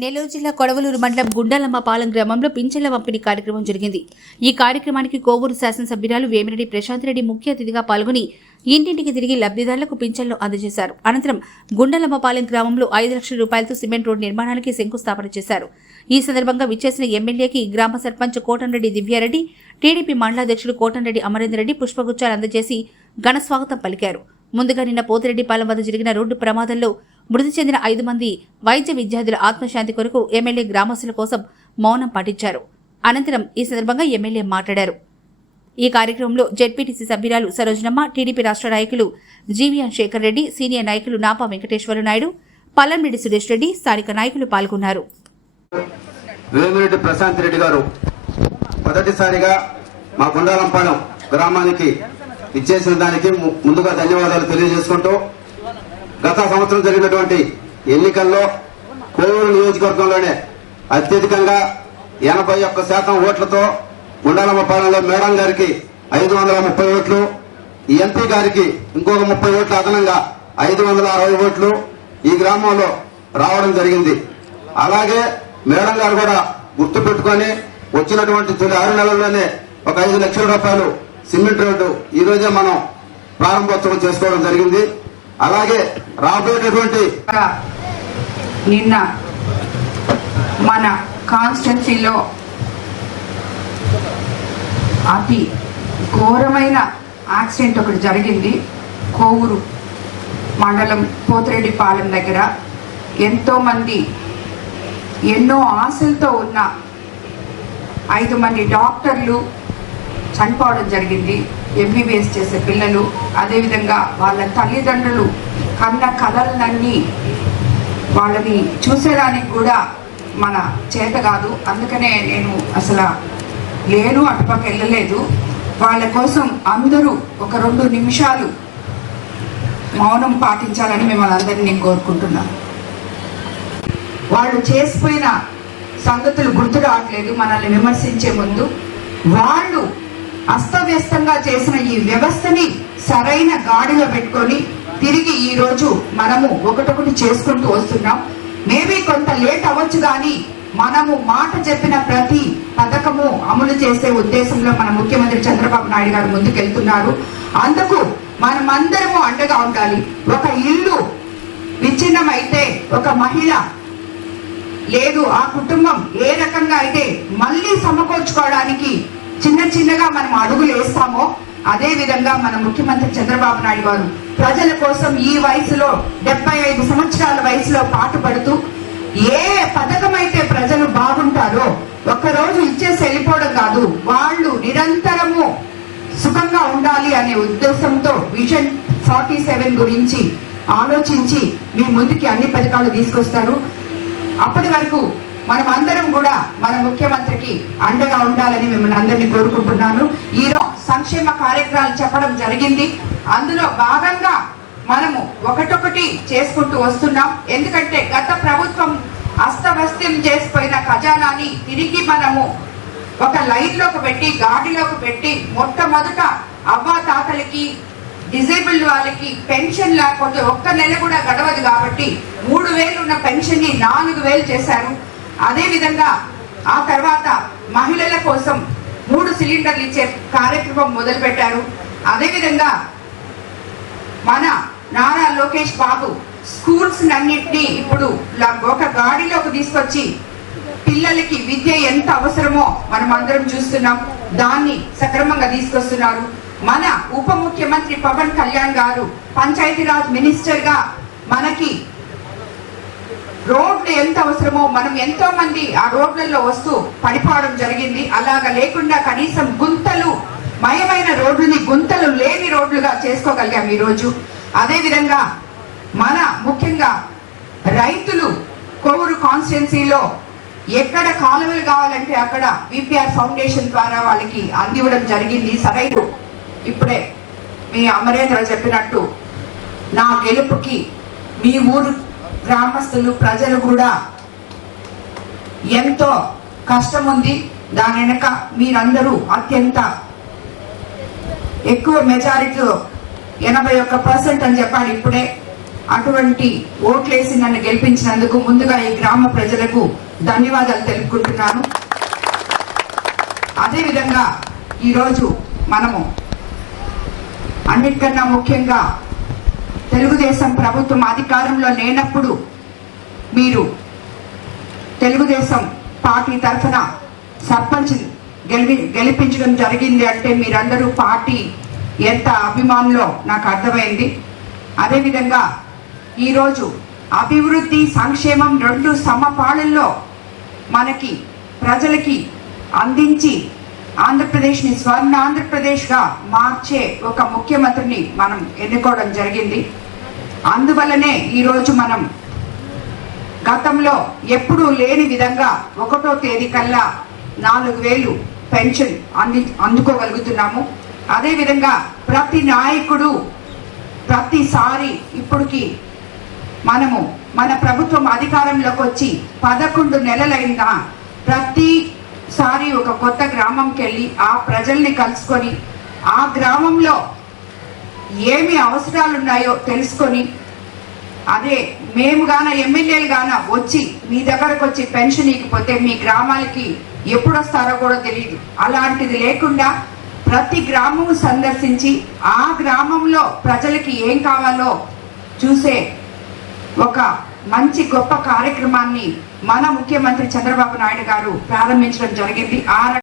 నెల్లూరు జిల్లా కొడవలూరు మండలం గుండాలమ్మపాలెం గ్రామంలో పింఛన్ల పంపిణీ కార్యక్రమం జరిగింది. ఈ కార్యక్రమానికి కోవూరు శాసనసభ్యురాలు వేమిరెడ్డి ప్రశాంత్ రెడ్డి ముఖ్య అతిథిగా పాల్గొని ఇంటింటికి తిరిగి లబ్ధిదారులకు పింఛన్లు అందజేశారు. అనంతరం గుండాలమ్మపాలెం గ్రామంలో ఐదు లక్షల రూపాయలతో సిమెంట్ రోడ్ నిర్మాణానికి శంకుస్థాపన చేశారు. ఈ సందర్భంగా విచ్చేసిన ఎమ్మెల్యేకి గ్రామ సర్పంచ్ కోటంరెడ్డి దివ్యారెడ్డి టీడీపీ మండలాధ్యక్షుడు కోటంరెడ్డి అమరేందర్ రెడ్డి పుష్పగుచ్చాలు అందజేసి ఘన స్వాగతం పలికారు. ముందుగా నిన్న పోతిరెడ్డిపాలెం వద్ద జరిగిన రోడ్డు ప్రమాదంలో మృతి చెందిన ఐదు మంది వైద్య విద్యార్థుల ఆత్మశాంతి కొరకు ఎమ్మెల్యే గ్రామస్తుల కోసం మౌనం పాటించారు. అనంతరం ఈ సందర్భంగా ఎమ్మెల్యే మాట్లాడారు. ఈ కార్యక్రమంలో జెడ్పీటీసీ సభ్యురాలు సరోజనమ్మ టీడీపీ రాష్ట్ర నాయకులు జీవీఎన్ శేఖర్ రెడ్డి సీనియర్ నాయకులు నాపా వెంకటేశ్వర నాయుడు పల్లంరెడ్డి సురేష్ రెడ్డి స్థానిక నాయకులు పాల్గొన్నారు. వేమిరెడ్డి ప్రశాంత్ రెడ్డి గారు మొదటిసారిగా మా గుండాలంపాలెం గ్రామానికి ఇచ్చేసిన దానికి ముందుగా ధన్యవాదాలు తెలియజేసుకుంటూ గత సంవత్సరం జరిగినటువంటి ఎన్నికల్లో కోవూరు నియోజకవర్గంలోనే అత్యధికంగా ఎనభై ఒక్క శాతం ఓట్లతో గుండాలమ్మపాలెంలో మేడం గారికి ఐదు వందల ముప్పై ఓట్లు ఈ ఎంపీ గారికి ఇంకొక ముప్పై ఓట్లు అదనంగా ఐదు వందల అరవై ఓట్లు ఈ గ్రామంలో రావడం జరిగింది. అలాగే మేడం గారు కూడా గుర్తు పెట్టుకొని వచ్చినటువంటి తొలి ఆరు నెలల్లోనే ఒక ఐదు లక్షల రూపాయలు సిమెంట్ రోడ్డు ఈ రోజే మనం ప్రారంభోత్సవం చేసుకోవడం జరిగింది. అలాగే రాబోయేటటువంటి నిన్న మన కాన్స్టిట్యున్సీలో అతి ఘోరమైన యాక్సిడెంట్ ఒకటి జరిగింది. కోవూరు మండలం పోతిరెడ్డిపాలెం దగ్గర. ఎంతోమంది ఎన్నో ఆశలతో ఉన్న ఐదు మంది డాక్టర్లు చనిపోవడం జరిగింది. ఎంబీబీఎస్ చేసే పిల్లలు అదేవిధంగా వాళ్ళ తల్లిదండ్రులు కన్న కథలన్నీ వాళ్ళని చూసేదానికి కూడా మన చేత కాదు. అందుకనే నేను అసలు లేను అటుపక్క వెళ్ళలేదు. వాళ్ళ కోసం అందరూ ఒక రెండు నిమిషాలు మౌనం పాటించాలని మిమ్మల్ని అందరినీ నేను కోరుకుంటున్నాను. వాళ్ళు చేసిపోయిన సంగతులు గుర్తు రావట్లేదు. మనల్ని విమర్శించే ముందు వాళ్ళు అస్తవ్యస్తంగా చేసిన ఈ వ్యవస్థని సరైన గాడిలో పెట్టుకొని తిరిగి ఈ రోజు మనము ఒకటొకటి చేసుకుంటూ వస్తున్నాం. మేబీ కొంత లేట్ అవ్వచ్చు కానీ మనము మాట చెప్పిన ప్రతి పథకము అమలు చేసే ఉద్దేశంలో మన ముఖ్యమంత్రి చంద్రబాబు నాయుడు గారు ముందుకెళ్తున్నారు. అందుకు మనమందరము అండగా ఉండాలి. ఒక ఇల్లు విచ్ఛిన్నమైతే ఒక మహిళ లేదు ఆ కుటుంబం ఏ రకంగా అయితే మళ్ళీ సమకూర్చుకోవడానికి చిన్న చిన్నగా మనం అడుగులు వేస్తామో అదే విధంగా మన ముఖ్యమంత్రి చంద్రబాబు నాయుడు గారు ప్రజల కోసం ఈ వయసులో డెబ్బై ఐదు సంవత్సరాల వయసులో పాటుపడుతూ ఏ పథకం అయితే ప్రజలు బాగుంటారో ఒక్కరోజు ఇచ్చేసి వెళ్ళిపోవడం కాదు వాళ్ళు నిరంతరము సుఖంగా ఉండాలి అనే ఉద్దేశంతో విజన్ ఫార్టీ సెవెన్ గురించి ఆలోచించి మీ ముందుకి అన్ని పథకాలు తీసుకొస్తారు. అప్పటి వరకు మనం అందరం కూడా మన ముఖ్యమంత్రికి అండగా ఉండాలని మిమ్మల్ని అందరినీ కోరుకుంటున్నాను. ఈ సంక్షేమ కార్యక్రమాలు చెప్పడం జరిగింది. అందులో భాగంగా మనము ఒకటొకటి చేసుకుంటూ వస్తున్నాం. ఎందుకంటే గత ప్రభుత్వం అస్తవ్యస్తం చేసిపోయిన ఖజానాని తిరిగి మనము ఒక లైన్లోకి పెట్టి గాడిలోకి పెట్టి మొట్టమొదట అవ్వా తాతలకి డిజేబుల్ వాళ్ళకి పెన్షన్ లేకపోతే ఒక్క నెల కూడా గడవదు కాబట్టి మూడు వేలు ఉన్న పెన్షన్ని నాలుగు వేలు చేశారు. అదే విధంగా ఆ తర్వాత మహిళల కోసం మూడు సిలిండర్లు ఇచ్చే కార్యక్రమం మొదలుపెట్టారు. అదేవిధంగా మన నారా లోకేష్ బాబు స్కూల్స్ అన్నింటినీ ఇప్పుడు ఒక గాడిలోకి తీసుకొచ్చి పిల్లలకి విద్య ఎంత అవసరమో మనం అందరం చూస్తున్నాం. దాన్ని సక్రమంగా తీసుకొస్తున్నారు. మన ఉప ముఖ్యమంత్రి పవన్ కళ్యాణ్ గారు పంచాయతీరాజ్ మినిస్టర్గా మనకి రోడ్లు ఎంత అవసరమో మనం ఎంతో మంది ఆ రోడ్లలో వస్తూ పడిపోవడం జరిగింది. అలాగా లేకుండా కనీసం గుంతలు మయమైన రోడ్లని గుంతలు లేని రోడ్లుగా చేసుకోగలిగాం ఈ రోజు మన ముఖ్యంగా రైతులు కోవూరు కాన్స్టిట్యున్సీలో ఎక్కడ కాలువలు కావాలంటే అక్కడ విపిఆర్ ఫౌండేషన్ ద్వారా వాళ్ళకి అందివ్వడం జరిగింది. సరైన ఇప్పుడే మీ అమరేంద్ర చెప్పినట్టు నా గెలుపుకి మీ ఊరు గ్రామస్తులు ప్రజలు కూడా ఎంతో కష్టం ఉంది దాని వెనక మీరందరూ అత్యంత ఎక్కువ మెజారిటీ ఎనభై ఒక్క పర్సెంట్ అని చెప్పాలి ఇప్పుడే. అటువంటి ఓట్లేసి నన్ను గెలిపించినందుకు ముందుగా ఈ గ్రామ ప్రజలకు ధన్యవాదాలు తెలుపుకుంటున్నాను. అదేవిధంగా ఈరోజు మనము అన్నిటికన్నా ముఖ్యంగా తెలుగుదేశం ప్రభుత్వం అధికారంలో లేనప్పుడు మీరు తెలుగుదేశం పార్టీ తరఫున సర్పంచ్ గెలిపి గెలిపించడం జరిగింది అంటే మీరందరూ పార్టీ ఎంత అభిమానులో నాకు అర్థమైంది. అదేవిధంగా ఈరోజు అభివృద్ధి సంక్షేమం రెండు సమపాళల్లో మనకి ప్రజలకి అందించి ఆంధ్రప్రదేశ్ని స్వర్ణ ఆంధ్రప్రదేశ్గా మార్చే ఒక ముఖ్యమంత్రిని మనం ఎన్నుకోవడం జరిగింది. అందువల్లనే ఈరోజు మనం గతంలో ఎప్పుడూ లేని విధంగా ఒకటో తేదీ కల్లా నాలుగు వేలు పెన్షన్ అంది అందుకోగలుగుతున్నాము. అదేవిధంగా ప్రతి నాయకుడు ప్రతిసారి ఇప్పటికి మనము మన ప్రభుత్వం అధికారంలోకి వచ్చి పదకొండు నెలలైన ప్రతిసారి ఒక కొత్త గ్రామంకి వెళ్ళి ఆ ప్రజల్ని కలుసుకొని ఆ గ్రామంలో ఏమి అవసరాలు ఉన్నాయో తెలుసుకొని అదే మేము గాన ఎమ్మెల్యేలు గాన వచ్చి మీ దగ్గరకు వచ్చి పెన్షన్ ఇకపోతే మీ గ్రామాలకి ఎప్పుడు వస్తారో కూడా తెలియదు అలాంటిది లేకుండా ప్రతి గ్రామం సందర్శించి ఆ గ్రామంలో ప్రజలకి ఏం కావాలో చూసే ఒక మంచి గొప్ప కార్యక్రమాన్ని మన ముఖ్యమంత్రి చంద్రబాబు నాయుడు గారు ప్రారంభించడం జరిగింది. ఆ